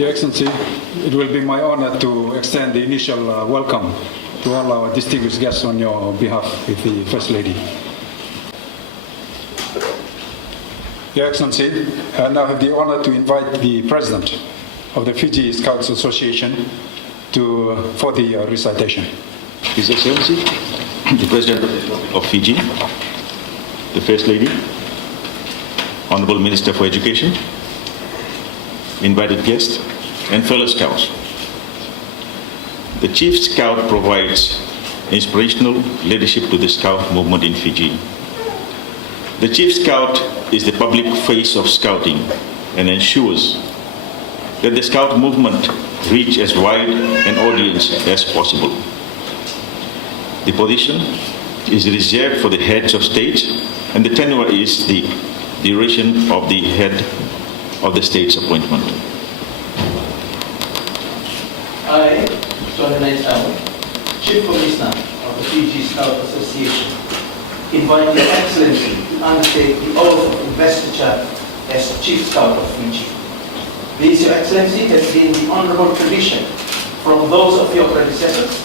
Your Excellency, it will be my honor to extend the initial welcome to all our distinguished guests on your behalf with the First Lady. Your Excellency, I now have the honor to invite the President of the Fiji Scouts Association for the recitation. His Excellency, the President of Fiji, the First Lady, Honorable Minister for Education, invited guests, and fellow Scouts. The Chief Scout provides inspirational leadership to the Scout movement in Fiji. The Chief Scout is the public face of Scouting and ensures that the Scout movement reach as wide an audience as possible. The position is reserved for the heads of state, and the tenure is the duration of the head of the state's appointment. I, Jioji Konousi, Chief Commissioner of the Fiji Scout Association, invite Your Excellency to undertake the oath of investiture as Chief Scout of Fiji. This, Your Excellency, has been the honorable tradition from those of your predecessors,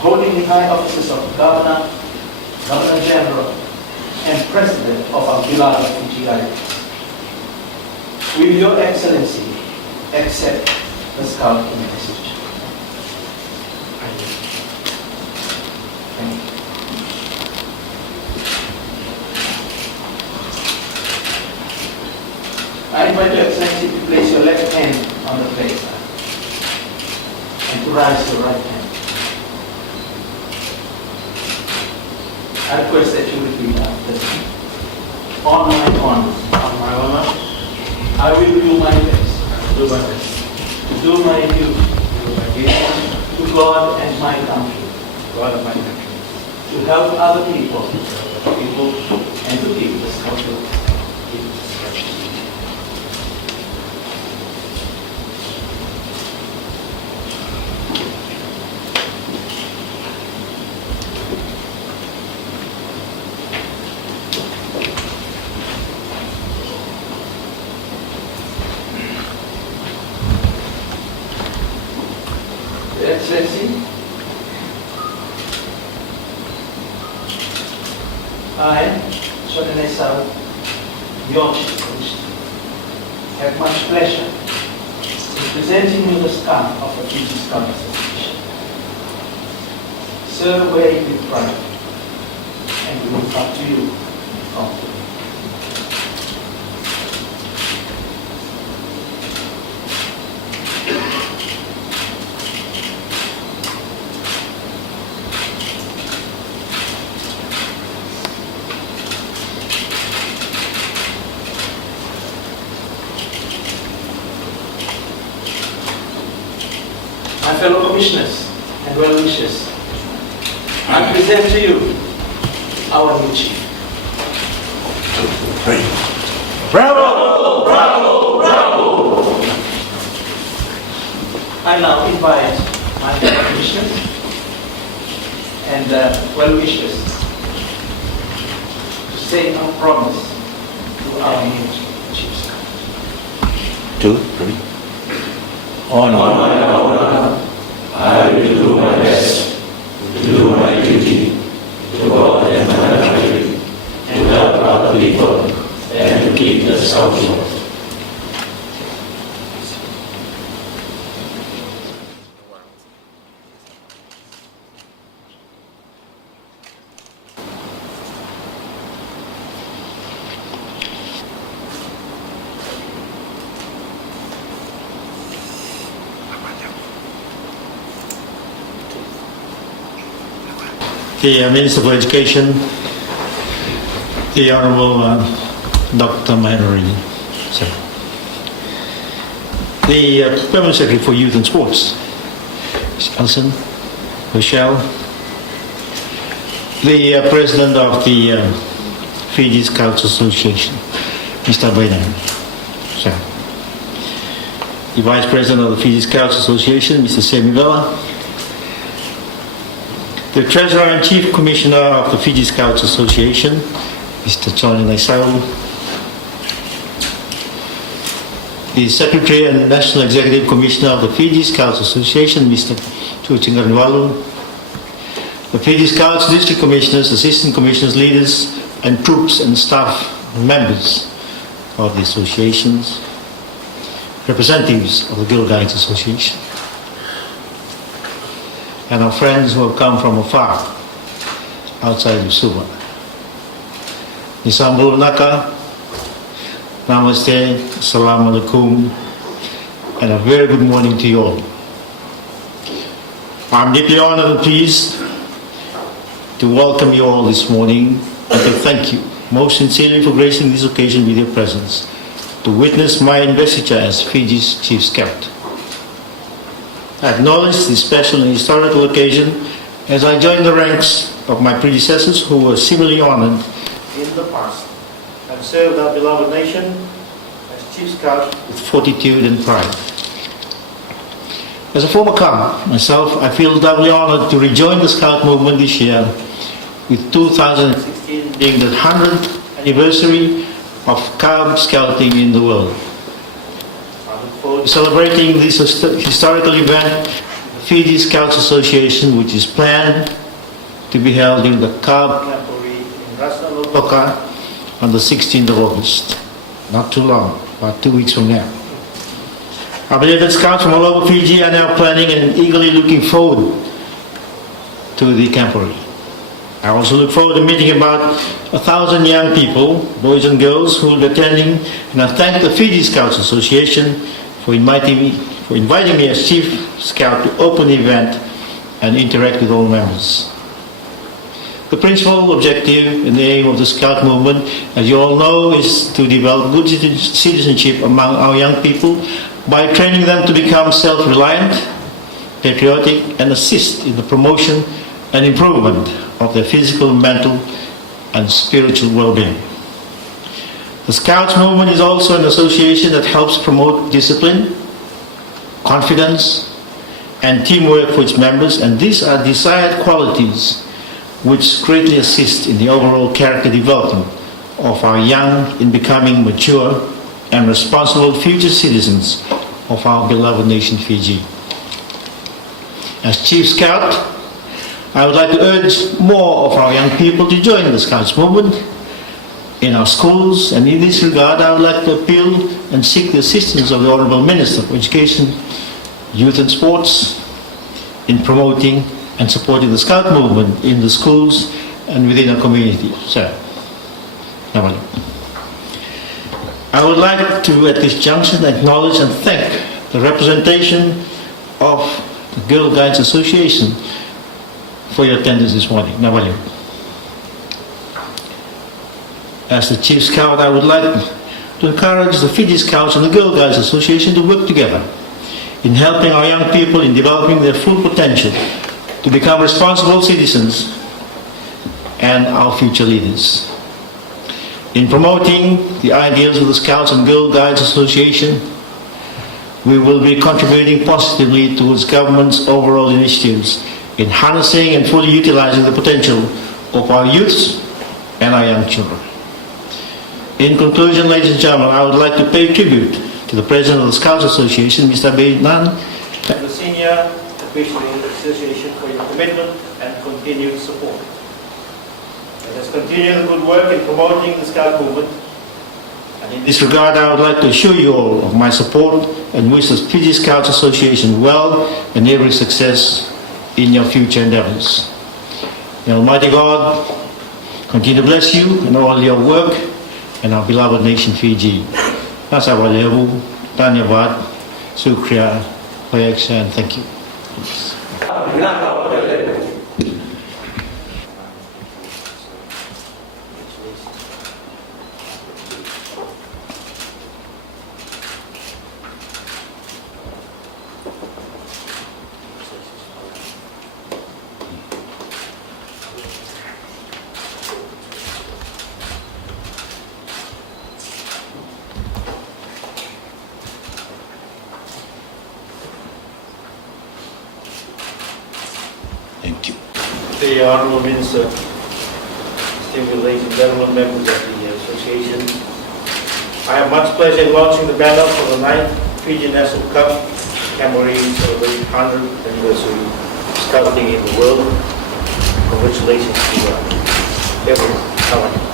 holding the high offices of Governor, Governor General, and President of our beloved Fiji Islands. Will Your Excellency accept the Scout investiture? Thank you. I invite Your Excellency to place your left hand on the plate and to raise your right hand. I request that you repeat after me. On my honor, I will do my best to do my duty to God and my country, to help other people and to keep the Scout. Your Excellency, I, Jioji Konousi, have much pleasure in presenting you the scarf of the Fiji Scout Association. Sir, wear it with pride, and we look up to you from today. My fellow commissioners and well-wishers, I present to you our new chief. Bravo! Bravo! Bravo! I now invite my fellow commissioners and well-wishers to say our promise to our new chief scout. 2, 3. On my honor, I will do my best to do my duty to God and my country, to help other people, and to keep the Scout movement. The Minister for Education, the Honourable Dr. Maharani, sir. The Permanent Secretary for Youth and Sports, Ms. Elson, Michelle, the President of the Fiji Scouts Association, Mr. Baidan, sir. The Vice President of the Fiji Scouts Association, Mr. Semivela, the Treasurer and Chief Commissioner of the Fiji Scouts Association, Mr. Jioji Konousi, the Secretary and National Executive Commissioner of the Fiji Scouts Association, Mr. Jioji Konousi, the Fiji Scouts District Commissioners, Assistant Commissioners, leaders, and troops and staff members of the associations, representatives of the Girl Guides Association, and our friends who have come from afar outside of Suva. Nisambul Naka, Namaste, Assalamu Alaikum, and a very good morning to you all. I'm deeply honored and pleased to welcome you all this morning and to thank you most sincerely for gracing this occasion with your presence to witness my investiture as Fiji's Chief Scout. I acknowledge this special and historical occasion as I join the ranks of my predecessors who were similarly honored in the past and served our beloved nation as Chief Scout with fortitude and pride. As a former Scout myself, I feel doubly honored to rejoin the Scout movement this year, with 2016 being the 100th anniversary of Cub Scouting in the world. I look forward to celebrating this historical event, the Fiji Scouts Association, which is planned to be held in the Cub Camporee in Rasa Lotoka on the 16th of August. Not too long, about 2 weeks from now. I believe that Scouts from all over Fiji are now planning and eagerly looking forward to the Camporee. I also look forward to meeting about 1,000 young people, boys and girls, who will be attending, and I thank the Fiji Scouts Association for inviting me as Chief Scout to open the event and interact with all members. The principal objective and the aim of the Scout movement, as you all know, is to develop good citizenship among our young people by training them to become self-reliant, patriotic, and assist in the promotion and improvement of their physical, mental, and spiritual well-being. The Scouts movement is also an association that helps promote discipline, confidence, and teamwork for its members, and these are desired qualities which greatly assist in the overall character development of our young in becoming mature and responsible future citizens of our beloved nation Fiji. As Chief Scout, I would like to urge more of our young people to join the Scouts movement in our schools, and in this regard I would like to appeal and seek the assistance of the Honourable Minister for Education, Youth and Sports in promoting and supporting the Scout movement in the schools and within our community. Sir. I would like to, at this junction, acknowledge and thank the representation of the Girl Guides Association for your attendance this morning. As the Chief Scout, I would like to encourage the Fiji Scouts and the Girl Guides Association to work together in helping our young people in developing their full potential to become responsible citizens and our future leaders. In promoting the ideals of the Scouts and Girl Guides Association, we will be contributing positively towards government's overall initiatives in harnessing and fully utilizing the potential of our youths and our young children. In conclusion, ladies and gentlemen, I would like to pay tribute to the President of the Scouts Association, Mr. Nan, and the senior officials of the association for your commitment and continued support. Let us continue the good work in promoting the Scout movement. And in this regard, I would like to assure you all of my support and wish the Fiji Scouts Association well and every success in your future endeavors. May Almighty God continue to bless you and all your work and our beloved nation Fiji. Nasa walehu, Tanyavad, Sukriya, Hoyeksha, and thank you. Thank you. The Honourable Minister, distinguished ladies and gentlemen, members of the Association, I have much pleasure in launching the banner for the 9th Fiji National Cup, Camboree celebrating 100th anniversary scouting in the world. Congratulations to everyone.